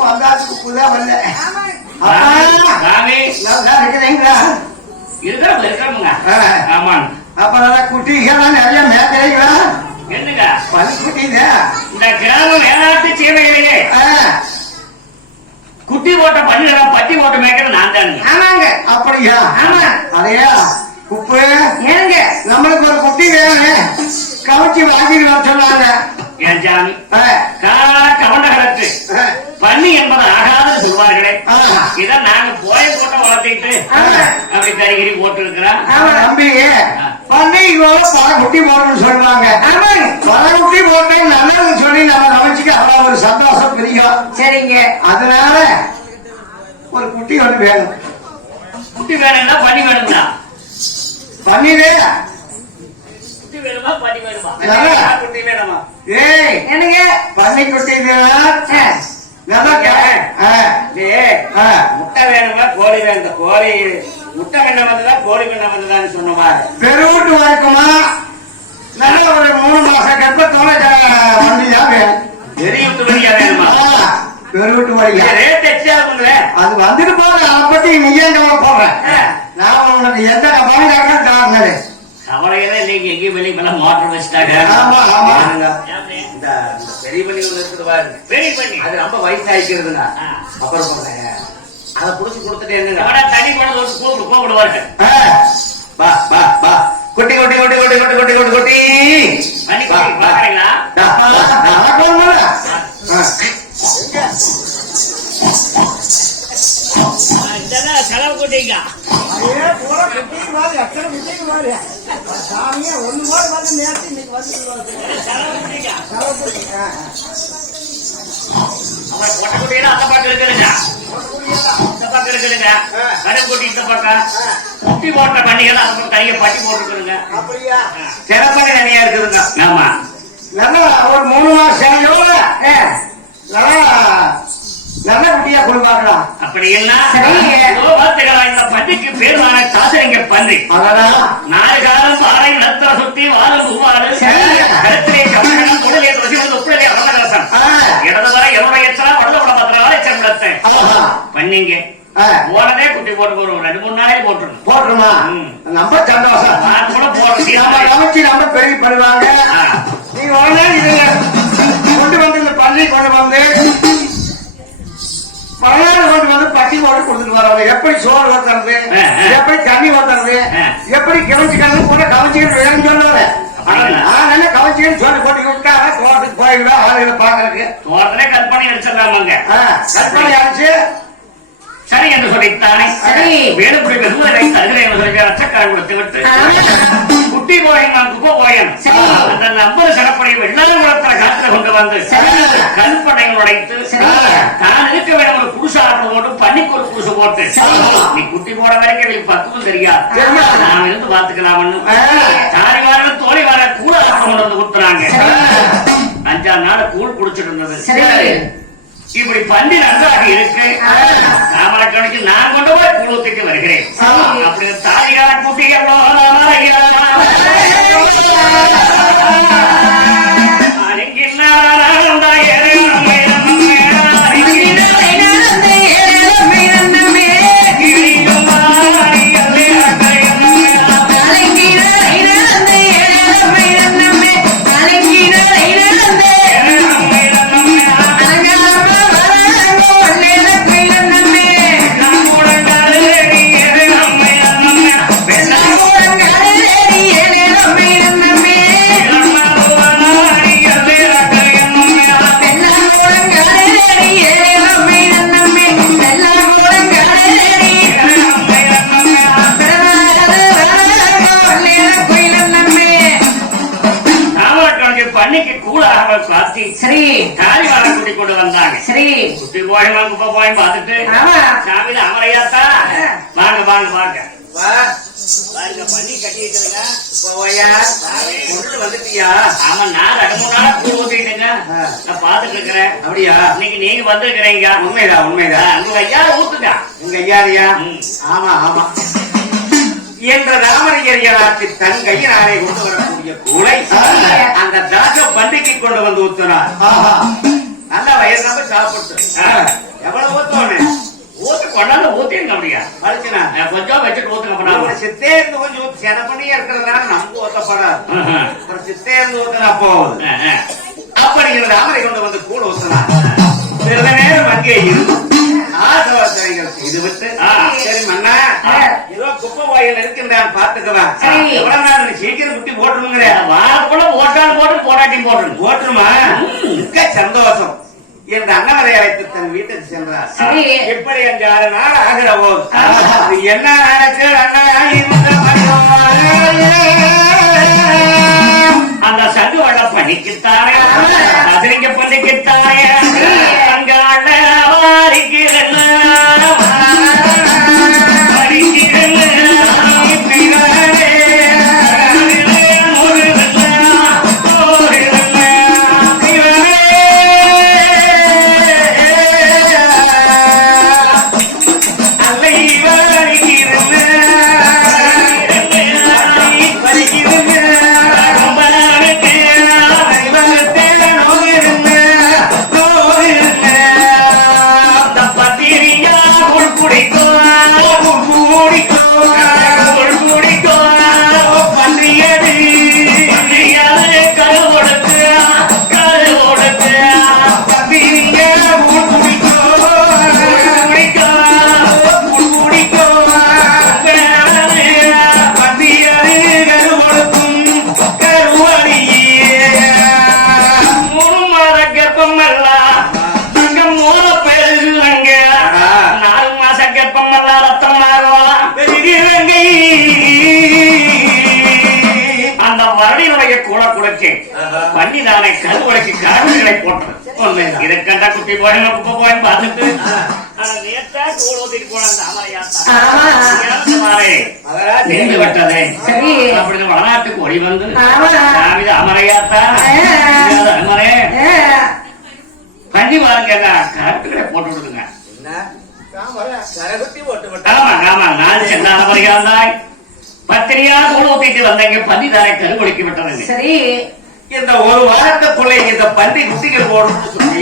அதுவும் அல்லாதுக்குள்ள வரல. நல்லா இருக்கிறீங்களா இருக்கிறோம் இருக்கிறோமுங்க ஆமா அப்புறம் குட்டிகள்லாம் நிறைய மேய்க்கிறீங்களா குட்டி ஓட்ட பண்ணிடலாம் பட்டி ஓட்ட மேய்க்கிறது நான் தானுங்க. ஆமாங்க. அப்படியா? ஆமா. அதையா? உப்பு? ஏங்க. நம்மளுக்கு ஒரு குட்டி வேணும் கவச்சி வாங்கிட்டு வர சொன்னாங்க. ஏன் ஜாமி நாங்க போய போட்ட வளர்த்திட்டு. அப்படி கறிகிரி போட்டு இருக்கிறோம் தம்பி பன்னிக்கோட பல குட்டி போடணும்னு சொல்லுவாங்க ஆமாங்க. பல குட்டி போட்டு நல்லதுன்னு சொல்லி நம்ம கவனிச்சுக்க அவ்வளவு ஒரு சந்தோஷம் பிரியும் சரிங்க. அதனால ஒரு குட்டி ஒண்ணு வேணும். குட்டி வேணும்னா பண்ணி வேணுங்களா பன்னீரே. குட்டி வேணுமா பண்ணி வேணுமா? நல்லா. குட்டி வேணுமா? ஏய் என்னங்க? பன்னி குட்டி வேணும் நல்லா. முட்டை வேணுமா கோழி வேணும் கோழி முட்டை வேண்ட வந்ததா கோழி வேண்ட வந்ததான்னு சொன்னமா பெருவூட்டு வரைக்குமா நல்ல ஒரு மூணு மாசம் கர்ப்பத்தோட வண்டியா வேணும்? வேணுமா பெருவூட்டு வரையா ரேட் எக்ஸ்ட்ரா இருக்குங்களே அது வந்துட்டு போகுது அதை பத்தி நீ ஏன் கவலை போடுற. நான் உனக்கு எந்த பாதுகாக்க காரணது கவலையெல்லாம் இல்லைங்க எங்கேயும் வெளியே மேல மோட்டர் வச்சுட்டாங்க. இந்த பெரிய பண்ணி இருக்குது பாருங்க பெரிய பண்ணி அது ரொம்ப வயசாயிக்கிறதுங்க அப்புறம் போனேன் அதை புடிச்சு கொடுத்துட்டேங்க தண்ணி கூட தொட்டு கூப்பிடு கூப்பிடுவாரு ஆ, வா வா வா. குட்டி குட்டி குட்டி குட்டி குட்டி குட்டி குட்டி குட்டி. பண்ணி வா, வா. பாக்குறீங்களா டா, நடக்கணும்ல? ஆ. இதெல்லாம் செலவு கூட்டிங்க செலவு கூட்டிங்க அவன் பொட்டை குட்டியெல்லாம் அந்த பக்கம் இருக்குதுங்க இந்த பக்கம். போட்ட பண்ணிகள் அது கையை பட்டி போட்டுருக்குதுங்க. சிறப்பணி தனியா இருக்குதுங்க. ஆமா. நல்லா ஒரு காலம் பாறை நத்திர சுத்தி வாரம் பூவாறு கருத்திலே கமலம் உடலே தொசி வந்து உப்பிலே வந்த கலசம். இடது வர இருபது எச்சரா போனதே குட்டி போட்டு ஒரு ரெண்டு மூணு நாளே போட்டுருணும் போட்டுருமா. ரொம்ப சந்தோஷம். நான் கூட போடுறேன் நம்ம கவனிச்சு நம்ம பெரிய பண்ணுவாங்க நீங்க உடனே இதுல கொண்டு வந்து இந்த பள்ளி கொண்டு வந்து பழையாறு கொண்டு வந்து பட்டி போட்டு கொடுத்துட்டு வரோம் எப்படி சோறு ஆ. எப்படி தண்ணி ஆ. எப்படி கவனிச்சுக்கிறது கூட கவனிச்சுக்கிட்டு வேணும்னு சொல்லுவாரு என்ன கவனிச்சுக்கிட்டு சொல்லி போட்டு விட்டா தோட்டத்துக்கு போயிடுவேன் ஆளுகளை பாக்குறதுக்கு தோட்டத்திலே கற்பனை அடிச்சிடலாமாங்க? கற்பனை அடிச்சு சரி என்று சொல்லித்தானே சரி. தருகிறேன் என்று சொல்லி ரச்சக்காரன் கொடுத்து விட்டு குட்டி போயன் நான் குப்பை சரி. அந்த நம்பர் சடப்படி வெள்ளாறு குளத்துல காத்துல கொண்டு வந்து சரி. கல்பனைகள் உடைத்து சரி. தான் இருக்க வேண்டிய ஒரு புருஷ ஆட்டை போட்டு பண்ணிக்கு ஒரு புருஷ போட்டு சரி. நீ குட்டி போட வரைக்கும் எங்களுக்கு பக்குவம் தெரியாது. நான் இருந்து பாத்துக்கலாம்னு. தாரி வாரம் தோழி வார கூட கொண்டு வந்து கொடுத்துறாங்க சரி. அஞ்சாறு நாள் கூழ் குடிச்சிட்டு இருந்தது சரி. இப்படி பண்டி நன்றாக இருக்கு கணக்கில் நான் கொண்டு போய் பூலோகத்துக்கு வருகிறேன். அப்படி தாயா ராமலக்கணிக்கு பண்ணிக்கு கூடாக பார்த்து சரி. காலி வாழ கூட்டி கொண்டு வந்தாங்க. சரி. குட்டி போய் குப்பை போய் பார்த்துட்டு ஆமா. சாமியில அமரையாத்தா? வாங்க வாங்க வாங்க. பாருங்க பண்ணி கட்டி வச்சிருங்க. வந்துட்டியா? ஆமா நான் ரெண்டு மூணு நாளா பூ ஊத்திட்டுங்க நான் பாத்துட்டு இருக்கிறேன் அப்படியா? இன்னைக்கு நீங்க வந்திருக்கிறீங்க. உண்மைதான் உண்மைதான். அங்க ஐயா ஊத்துங்க. உங்க ஐயாரியா? ம். ஆமா ஆமா. என்ற ராமரையரியராட்சி தன் கையினாலே கொண்டு வரக்கூடிய அந்த தாச பண்டிகை கொண்டு வந்து ஊத்துனார். நல்லா நம்ப சாப்பிட்டு. எவ்வளவு ஊத்தோன்னு ஊத்து கொண்டாந்து அப்படியா வலிச்சுனா கொஞ்சம் வச்சுட்டு பண்ணாங்க அப்புறம் சித்தே இருந்து கொஞ்சம் ஊத்தி. சென பண்ணியே இருக்கிறதுனால நமக்கு ஊத்தப்படாது. அப்புறம் சித்தே இருந்து ஊத்துனா போகுது அப்படிங்கிற ராமரை கொண்டு வந்து கூட ஊத்தினார். சிறிது நேரம் அங்கே இருந்து குப்பை வாயில் இருக்கின்றான் பாத்துக்குவேன் சரி. எவ்வளவு நேரம் சீக்கிரம் குட்டி போட்டுருங்கிற? போட்டாலும் போட்டு போட்டாட்டியும் போட்டுருங்க போட்டுருமா? மிக்க சந்தோஷம். என்று அண்ணவரை அழைத்து தன் வீட்டுக்கு சென்றார். எப்படி அங்கு ஆறு நாள் ஆகிற போது என்ன நடக்கு அந்த சங்கு வட கதிரிக்க பண்ணிக்கிட்டாரே அங்காள வாரிக்கிறேன் குடைக்கு பண்ணி தானே கருவடைக்கு கருவிகளை போட்டு இதை கண்டா குட்டி போய் குப்பை போய் பார்த்துட்டு. நேத்தா தோல் ஊத்திட்டு போன அந்த அமரையாத்தா. இறந்து வாரே. தெரிந்து விட்டதே. சரி. அப்படின்னு வடநாட்டுக்கு ஓடி வந்து அமரையாத்தா இல்லாத அமரே பண்ணி பாருங்க கருத்துக்களை போட்டு விடுங்க பத்திரியா தோல் ஊத்திட்டு வந்தீங்க. பண்ணி தானே கருவடிக்கு விட்டதுங்க சரி. இந்த ஒரு வாரத்துக்குள்ள இந்த பன்றி குட்டிகள் போடணும்னு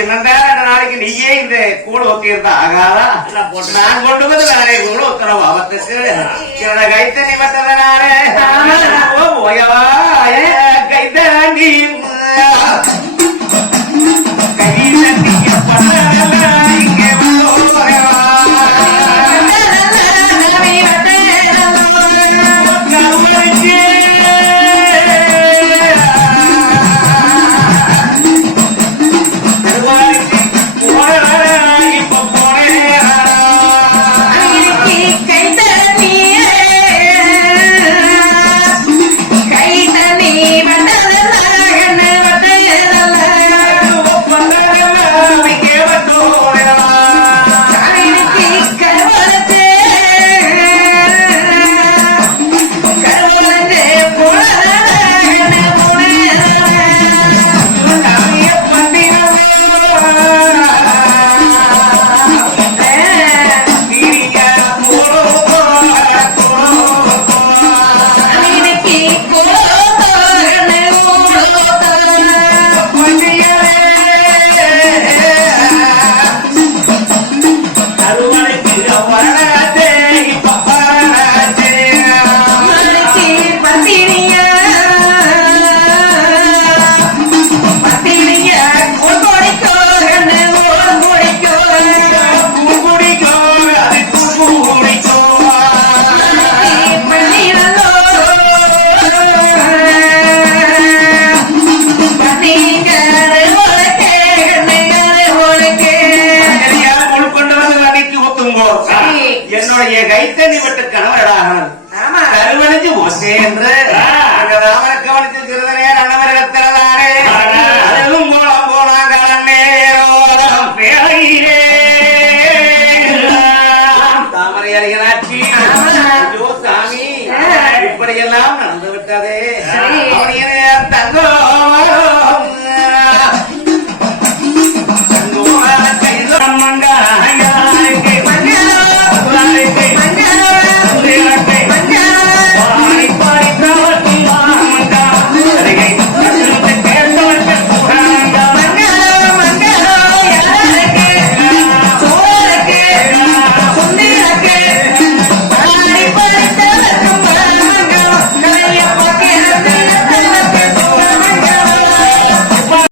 என்னடா ரெண்டு நாளைக்கு நீயே இந்த கூழ் ஊத்தி இருந்தா ஆகாதா? நான் கொண்டு வந்து வேற கூழ் ஊத்துறோம் அவத்துக்கு என்னோட கைத்தண்ணி வட்டதனால ஓயவா கைத்தண்ணி கைத்தண்ணி